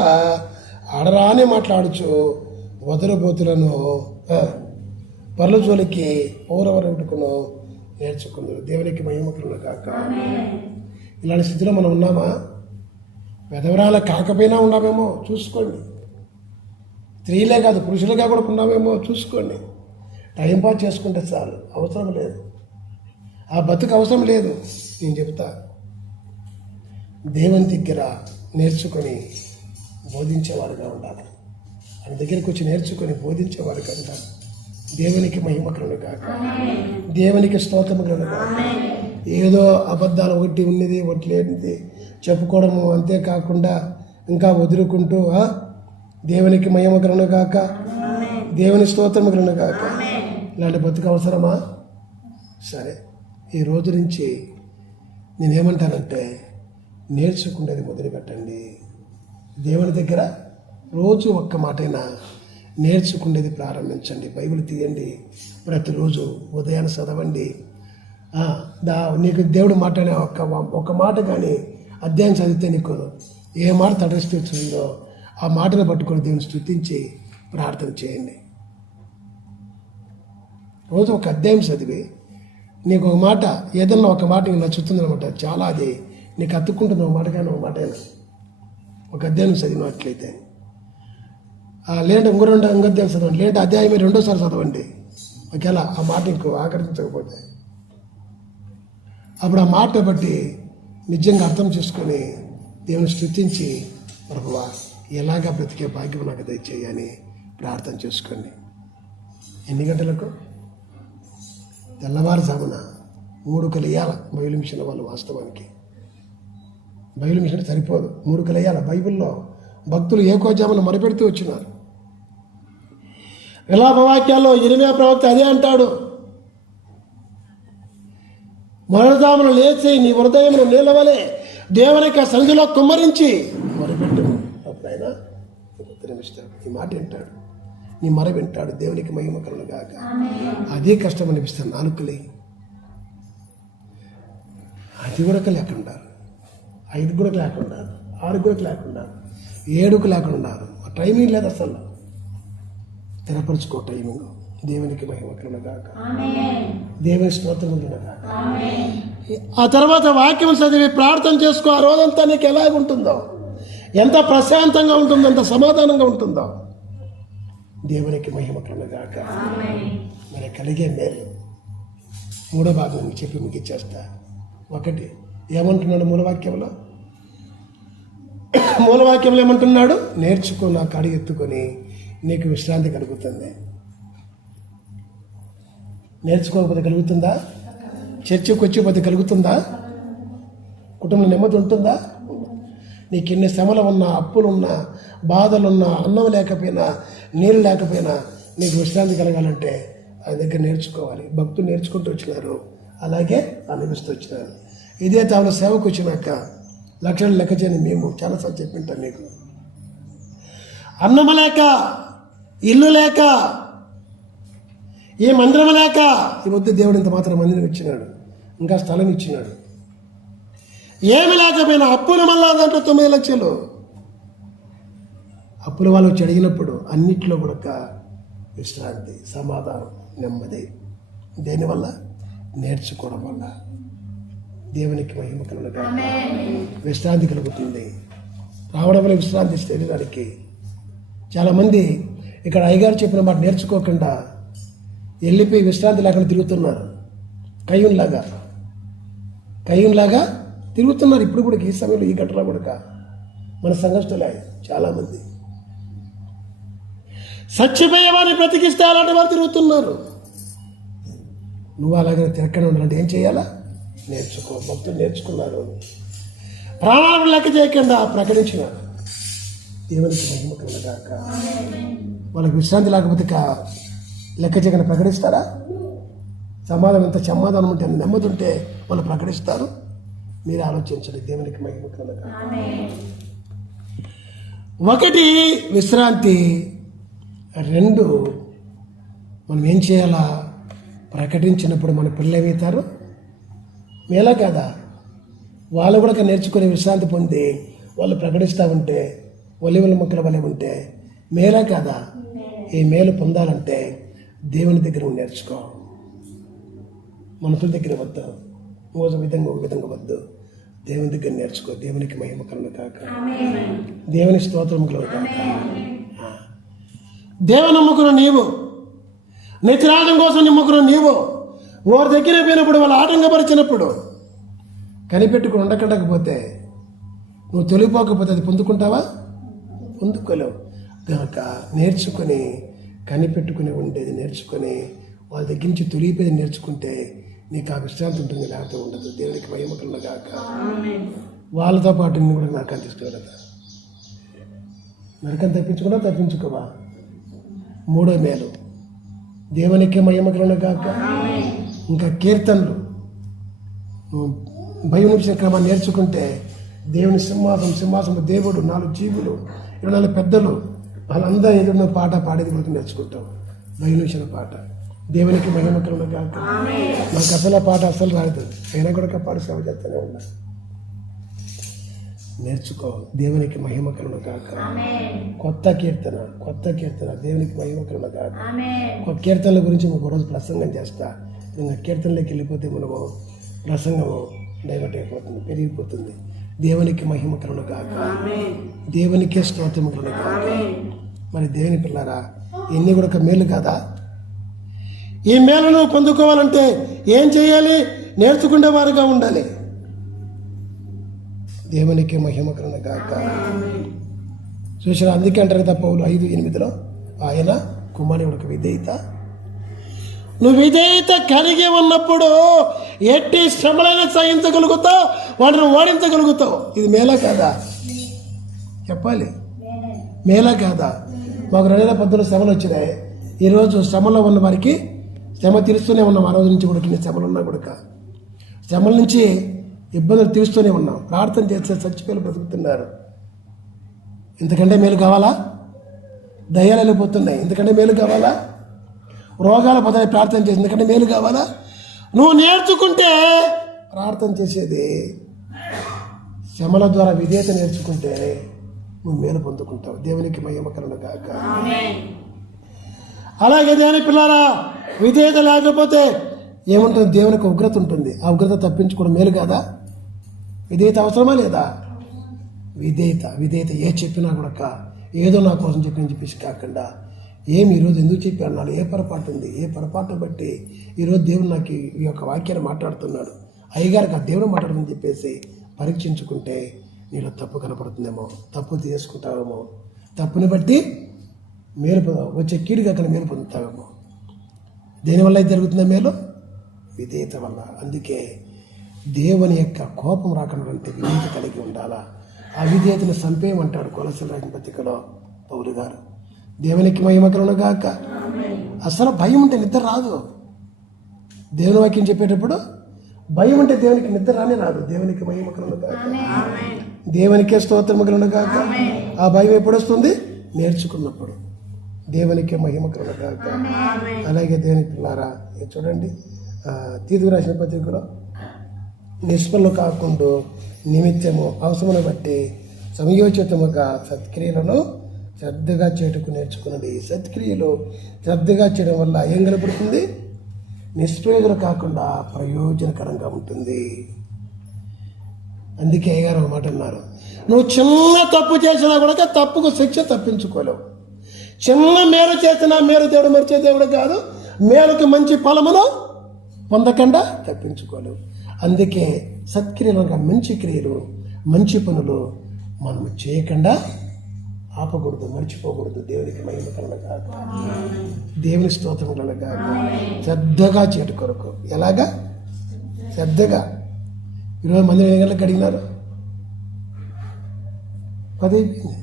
ఆడరానే మాట్లాడుచు వదరబోతులను పర్ల జోలికి పౌరవరగుటకును నేర్చుకుందరు. దేవునికి మహిమ కలుగుగాక. ఇలాంటి స్థితిలో మనం ఉన్నామా? పెదవరాల కాకపోయినా ఉన్నామేమో చూసుకోండి. స్త్రీలే కాదు, పురుషులుగా కూడా ఉన్నామేమో చూసుకోండి. టైంపాస్ చేసుకుంటే చాలు, అవసరం లేదు. ఆ బతుకు అవసరం లేదు. నేను చెప్తా, దేవుని దగ్గర నేర్చుకొని బోధించేవారుగా ఉండాలి. ఆయన దగ్గరికి వచ్చి నేర్చుకొని బోధించేవారుగా ఉండాలి. దేవునికి మహిమ కలుగుగాక, దేవునికి స్తోత్రము కలుగుగాక. ఏదో అబద్ధాలు ఒకటి ఉన్నది ఒకటి లేనిది చెప్పుకోవడము, అంతేకాకుండా ఇంకా వదులుకుంటూ దేవునికి మహిమ కలుగుగాక, దేవుని స్తోత్రము కలుగుగాక. ఇలాంటి బతుకు అవసరమా? సరే, ఈ రోజు నుంచి నేనేమంటానంటే నేర్చుకునేది మొదలుపెట్టండి. దేవుని దగ్గర రోజు ఒక్క మాటైనా నేర్చుకునేది ప్రారంభించండి. బైబిల్ తీయండి, ప్రతిరోజు ఉదయాన్ని చదవండి. నీకు దేవుడు మాట్లాడే ఒక మాట కానీ అధ్యాయం చదివితే నీకు ఏ మాట తటస్థిస్తుందో ఆ మాటను పట్టుకొని దేవుని స్తుతించి ప్రార్థన చేయండి. రోజు ఒక అధ్యాయం చదివి నీకు ఒక మాట, ఏదన్నా ఒక మాట నీకు నచ్చుతుంది అనమాట. చాలా అది నీకు అతుక్కుంటుంది. ఒక మాట కానీ ఒక మాట అయినా ఒక అధ్యాయం చదివినట్లయితే, లేదంటే ఇంకో అధ్యాయం చదవండి, లేదంటే అధ్యాయం రెండోసారి చదవండి. ఒకవేళ ఆ మాట ఇంకో ఆకర్షించకపోతే అప్పుడు ఆ మాట బట్టి నిజంగా అర్థం చేసుకొని దేవుని స్తుతించి, ప్రభువా ఎలాగా బ్రతికే భాగ్యం నాకు దయచేయని ప్రార్థన చేసుకోండి. ఎన్ని గంటలకు? తెల్లవారుజామున 3 కలయాల బైబిల్ మిషన్ వాళ్ళు. వాస్తవానికి బైబిల్ మిషన్ సరిపోదు, 3 కలయాల. బైబిల్లో భక్తులు ఏకోజామున మొరపెడుతూ వచ్చినారు. విలాపవాక్యాల్లో ఇరిమయా ప్రవక్త అదే అంటాడు, మొరజామున లేచి నీ హృదయమును నీళ్ళవలే దేవునికి సన్నిధిలో కుమ్మరించి మొరపెట్టు, అప్పుడు ఆయన ఉత్తరమిస్తాడు. ఈ మాట వింటాడు, నీ మొర వింటాడు. దేవునికి మహిమ కలుగుగాక. అదే కష్టం అనిపిస్తాను. 4 కలయి, అది కూడా లేకుండా, 5 కూడా లేకుండా, 6 కూడా లేకుండా, 7 లేకుండా టైమింగ్ లేదు అసలు. స్థిరపరచుకో టైమింగ్. దేవునికి మహిమ కలుగుగాక, దేవుని స్తోత్రము కలుగుగాక. ఆ తర్వాత వాక్యం చదివి ప్రార్థన చేసుకో. ఆ రోజంతా నీకు ఎలాగుంటుందో, ఎంత ప్రశాంతంగా ఉంటుందో, ఎంత సమాధానంగా ఉంటుందో. దేవునికి మహిమ కలుగుగాక. మరి కలిగే మేలు 3వ భాగం చెప్పి మీకు ఇచ్చేస్తా. 1 ఏమంటున్నాడు మూలవాక్యంలో? మూలవాక్యంలో ఏమంటున్నాడు? నేర్చుకో, నా కాడి ఎత్తుకొని నీకు విశ్రాంతి కలుగుతుంది. నేర్చుకోకపోతే కలుగుతుందా? చర్చికి వచ్చి కలుగుతుందా? కుటుంబం నెమ్మది ఉంటుందా? నీకు ఎన్ని శ్రమలు ఉన్నా, అప్పులున్నా, బాధలున్నా, అన్నం లేకపోయినా, నీళ్ళు లేకపోయినా నీకు విశ్రాంతి కలగాలంటే ఆయన దగ్గర నేర్చుకోవాలి. భక్తులు నేర్చుకుంటూ వచ్చినారు, అలాగే అనుభవిస్తూ వచ్చినారు. ఇదే తాను సేవకు వచ్చినాక లక్షలు లెక్క చేయని మేము చాలాసార్లు చెప్పింటాం నీకు. అన్నం లేక, ఇల్లు లేక, ఏ మందిరం లేక ఈ వద్ద దేవుడు ఇంత మాత్రం మందిరం ఇచ్చినాడు, ఇంకా స్థలం ఇచ్చినాడు. ఏమి లేకపోయినా అప్పులు మళ్ళా దాంట్లో 9 లక్షలు అప్పుల వాళ్ళు వచ్చి అడిగినప్పుడు అన్నిట్లో కూడా విశ్రాంతి, సమాధానం, నెమ్మది. దేనివల్ల? నేర్చుకోవడం వల్ల. దేవునికి మహిమ కలుగుగా విశ్రాంతి కలుగుతుంది. రావడం వల్ల విశ్రాంతి శరీరానికి. చాలామంది ఇక్కడ అయ్యగారు చెప్పిన మాట నేర్చుకోకుండా వెళ్ళిపోయి విశ్రాంతి లేకుండా తిరుగుతున్నారు. కయ్యూన్లాగా తిరుగుతున్నారు. ఇప్పుడు కూడా ఈ సమయంలో ఈ గంటలో కూడా మన సంఘస్థులే చాలామంది చచ్చిపోయే వారిని బ్రతికిస్తే అలాంటి వారు తిరుగుతున్నారు. నువ్వు అలాగే తిరగకుండా ఉండాలంటే ఏం చేయాలా? నేర్చుకో. భక్తులు నేర్చుకున్నారు, ప్రాణాలను లెక్క చేయకుండా ప్రకటించినారు. దేవునికి మహిమ కలుగుగాక. వాళ్ళకి విశ్రాంతి లేకపోతే లెక్క చేయకుండా ప్రకటిస్తారా? సమాధానం ఎంత సమాధానం ఉంటే, నెమ్మది ఉంటే వాళ్ళు ప్రకటిస్తారు. మీరు ఆలోచించండి. దేవునికి మహిమ కలుగుగాక. 1 విశ్రాంతి, 2 మనం ఏం చేయాలా? ప్రకటించినప్పుడు మన పిల్లలు ఏమవుతారు? మేలా కాదా? వాళ్ళు కూడా నేర్చుకునే విశ్రాంతి పొంది వాళ్ళు ప్రకటిస్తూ ఉంటే, ఒలివల మొక్కల వలె ఉంటే మేలా కాదా? ఈ మేలు పొందాలంటే దేవుని దగ్గర నేర్చుకో. మనుషుల దగ్గర వద్దు, ఒక విధంగా వద్దు. దేవుని దగ్గర నేర్చుకో. దేవునికి మహిమ కలుగుగాక. దేవుని స్తోత్రం కలుగుగాక. దేవుని నమ్ముకున్న నీవు, నిత్యరాజం కోసం నమ్ముకున్న నీవు వారి దగ్గర పోయినప్పుడు వాళ్ళు ఆటంకపరిచినప్పుడు కనిపెట్టుకుని ఉండకపోతే, నువ్వు తొలిపోకపోతే అది పొందుకుంటావా? పొందుకోలేవు. కనుక నేర్చుకొని, కనిపెట్టుకుని ఉండేది నేర్చుకొని, వాళ్ళ దగ్గర నుంచి తొలిపోయేది నేర్చుకుంటే నీకు ఆ విశ్రాంతి ఉంటుంది, లేకపోతే ఉండదు. దేవునికి మహిమ కలుగుగాక. వాళ్ళతో పాటు నిన్ను కూడా నరకం తీసుకువెళ్ళదా? నరకం తప్పించుకోవా? 3వ మేలు, దేవునికి మహిమ కలుగుగాక. ఇంకా కీర్తనలు, భయం నిమిషం క్రమాన్ని నేర్చుకుంటే దేవుని సింహాసనం దేవుడు, 4 జీవులు, 24 పెద్దలు వాళ్ళందరూ ఎదురున్న పాట పాడేది కూడా నేర్చుకుంటాం. భయం నిమిషం పాట. దేవునికి మహిమ కలుగుగాక. నాకు అసలు పాట అసలు రాదు, అయినా కూడా పాట సేవ చేస్తూనే ఉన్నా. నేర్చుకో. దేవునికి మహిమ కలుగుగాక. కొత్త కీర్తన దేవునికి మహిమ కలుగుగాక. ఒక కీర్తనల గురించి ఒక రోజు ప్రసంగం చేస్తా. ఇంకా కీర్తనలోకి వెళ్ళిపోతే మనము ప్రసంగము డైవర్ట్ అయిపోతుంది, పెరిగిపోతుంది. దేవునికి మహిమ కలుగుగాక. దేవునికే స్తోత్రం కలుగుగాక. మరి దేవుని పిల్లారా, ఇన్ని కూడా మేలు కాదా? ఈ మేలును పొందుకోవాలంటే ఏం చేయాలి? నేర్చుకునే వారుగా ఉండాలి. దేవునికి మహిమ కలుగుగాక. చూసారా? అందుకే అంటారు కదా పౌలు 5:8 ఆయన కుమారుడికి విధేయత. నువ్వు విధేయత కలిగి ఉన్నప్పుడు ఎట్టి శ్రమలైనా సహించగలుగుతావు, వాటిని ఓడించగలుగుతావు. ఇది మేలా కాదా? చెప్పాలి. మేలా కాదా? మాకు 2018 శ్రమలు వచ్చినాయి. ఈరోజు శ్రమలో ఉన్న వారికి శ్రమ తీరుస్తూనే ఉన్నాం. ఆ రోజు నుంచి కూడా కింద శ్రమలు ఉన్నా కూడా శ్రమల నుంచి ఇబ్బందులు తీరుస్తూనే ఉన్నాం. ప్రార్థన చేస్తే చచ్చిపోయి బ్రతుకుతున్నారు. ఇంతకంటే మేలు కావాలా? దయ్యాలు వెళ్ళిపోతున్నాయి. ఇంతకంటే మేలు కావాలా? రోగాల పదాన్ని ప్రార్థన చేసి ఎందుకంటే మేలు కావాలా? నువ్వు నేర్చుకుంటే ప్రార్థన చేసేది శ్రమల ద్వారా విధేయత నేర్చుకుంటే నువ్వు మేలు పొందుకుంటావు. దేవునికి మహిమ కలుగుగాక. అలాగే దేవుని పిల్లారా, విధేయత లేకపోతే ఏముంటుంది? దేవునికి ఉగ్రత ఉంటుంది. ఆ ఉగ్రత తప్పించుకోవడం మేలు కాదా? విధేయత అవసరమా లేదా? విధేయత ఏ చెప్పినా కూడా ఏదో నా కోసం చెప్పేసి కాకుండా ఏమి ఈరోజు ఎందుకు చెప్పి అన్నాడు, ఏ పొరపాటు ఉంది, ఏ పొరపాటును బట్టి ఈరోజు దేవుడు నాకు ఈ యొక్క వాక్యాన్ని మాట్లాడుతున్నాడు, అయ్యగారికి ఆ దేవుడు మాట్లాడమని చెప్పేసి పరీక్షించుకుంటే నీలో తప్పు కనపడుతుందేమో, తప్పు తీసుకుంటావేమో, తప్పుని బట్టి మేలు వచ్చే కీడుగా మేలు పొందుతావేమో. దేనివల్ల అయితే జరుగుతుందో మేలు? విధేయత వల్ల. అందుకే దేవుని యొక్క కోపం రాకుండా విధేయత కలిగి ఉండాలా. ఆ విధేయతను చంపేయమంటాడు కొలసల రాసిన పత్రికలో పౌలు గారు. దేవునికి మహిమ కలుగును గాక. అసలు భయం ఉంటే నిద్ర రాదు. దేవుని వాక్యం చెప్పేటప్పుడు భయం ఉంటే దేవునికి నిద్ర రానే రాదు. దేవునికి మహిమ కలుగును గాక. దేవునికే స్తోత్రము కలుగును గాక. ఆ భయం ఎప్పుడు వస్తుంది? నేర్చుకున్నప్పుడు. దేవునికి మహిమ కలుగును గాక. అలాగే దేవుని పిల్లారా, చూడండి తీతుకు రాసిన పత్రికలో నిష్ఫలం కాకుండా నిమిత్తము అవసరమును బట్టి సమయోచితముగా సత్క్రియలను శ్రద్ధగా చేటుకు నేర్చుకున్నది. సత్క్రియలు శ్రద్ధగా చేయడం వల్ల ఏం కనపడుతుంది? నిష్ప్రయోజనం కాకుండా ప్రయోజనకరంగా ఉంటుంది. అందుకే అయ్యగారు ఒక మాట అన్నారు, నువ్వు చిన్న తప్పు చేసినా కూడా తప్పుకు శిక్ష తప్పించుకోలేవు. చిన్న మేలు చేసినా మేలు దేవుడు మరిచే దేవుడు కాదు. మేలుకు మంచి ఫలమును పొందకుండా తప్పించుకోలేవు. అందుకే సత్క్రియలు, మంచి క్రియలు, మంచి పనులు మనము చేయకుండా ఆపకూడదు, మర్చిపోకూడదు. దేవునికి మహిమ కలుగును గాక. దేవుని స్తోత్రం కలుగును గాక. శ్రద్ధగా చేయట కొరకు. ఎలాగా? శ్రద్ధగా. 20 మంది 8 గంటలకు అడిగినారు, 10 అయిపోయింది.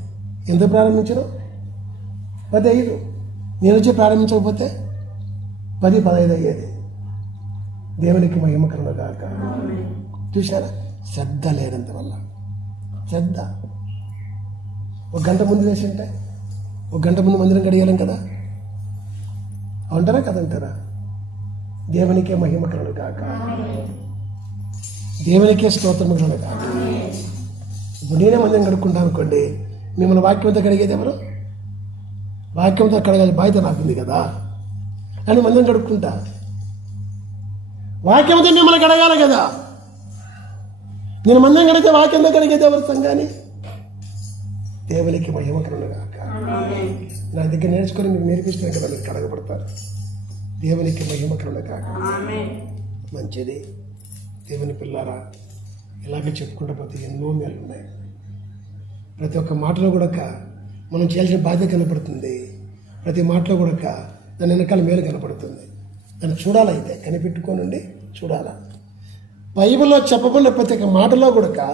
ఎంత ప్రారంభించరు? 10:05. నేను వచ్చి ప్రారంభించకపోతే 10:15 అయ్యేది. దేవునికి మహిమ కలుగును గాక. చూసారా? శ్రద్ధ లేనంత వల్ల. శ్రద్ధ. 1 గంట ముందు వేసి ఉంటే 1 గంట ముందు మందిరం గడియాలం కదా. అంటారా కదంటారా? దేవునికే మహిమ కలుగును గాక. దేవునికే స్తోత్రము కలుగును గాక. ఇప్పుడు నేనే మందిరం కడుక్కుంటాను అనుకోండి, మిమ్మల్ని వాక్యంతో కడిగేది ఎవరు? వాక్యంతో కడగాలి బాధ్యత నాకుంది కదా అని మందిరం కడుక్కుంటా. వాక్యంతో మిమ్మల్ని కడగాలి కదా. నేను మందిరం కడిగితే వాక్యంతో కడిగేది ఎవరు? సంఘాన్ని. దేవునికి మహిమ కలుగును గాక. నా దగ్గర నేర్చుకొని మీకు నేర్పిస్తాను కదా, మీరు కడగబడతారు. దేవునికి మహిమ కలుగును గాక. మంచిది. దేవుని పిల్లారా, ఇలాగ చెప్పుకుంటూ పోతే ఎన్నో మేలు ఉన్నాయి. ప్రతి ఒక్క మాటలో కూడా మనం చేయాల్సిన బాధ్యత కనపడుతుంది. ప్రతి మాటలో కూడా దాని వెనకాల మేలు కనపడుతుంది. దాన్ని చూడాలైతే కనిపెట్టుకోనండి, చూడాలా. బైబిల్లో చెప్పబడిన ప్రతి ఒక్క మాటలో కూడా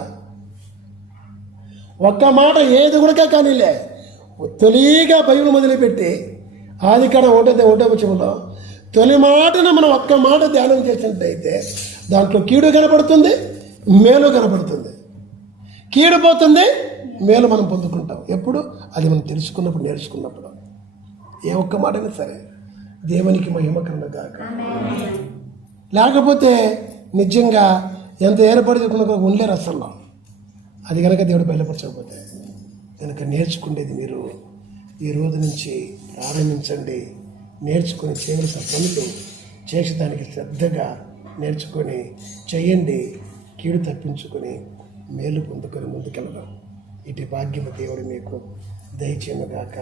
ఒక్క మాట ఏది కూడా కానీలే, తొలిగా బైబిల్ మొదలుపెట్టి ఆదికాండ 1వ వచనంలో తొలి మాటను మనం ఒక్క మాట ధ్యానం చేసినట్లయితే దాంట్లో కీడు కనపడుతుంది, మేలు కనపడుతుంది. కీడు పోతుంది, మేలు మనం పొందుకుంటాం. ఎప్పుడు? అది మనం తెలుసుకున్నప్పుడు, నేర్చుకున్నప్పుడు. ఏ ఒక్క మాటైనా సరే. దేవునికి మహిమ కలుగును గాక. లేకపోతే నిజంగా ఎంత ఏర్పడి ఉండలేరు అసలు. అది కనుక దేవుడు బయలుపరచకపోతే. కనుక నేర్చుకునేది మీరు ఈ రోజు నుంచి ప్రారంభించండి. నేర్చుకుని చేయవలసిన పనులు చేసేదానికి శ్రద్ధగా నేర్చుకొని చేయండి. కీడు తప్పించుకొని మేలు పొందుకొని ముందుకెళ్ళడం. ఇటు భాగ్యము దేవుడు మీకు దయచేయను గాక.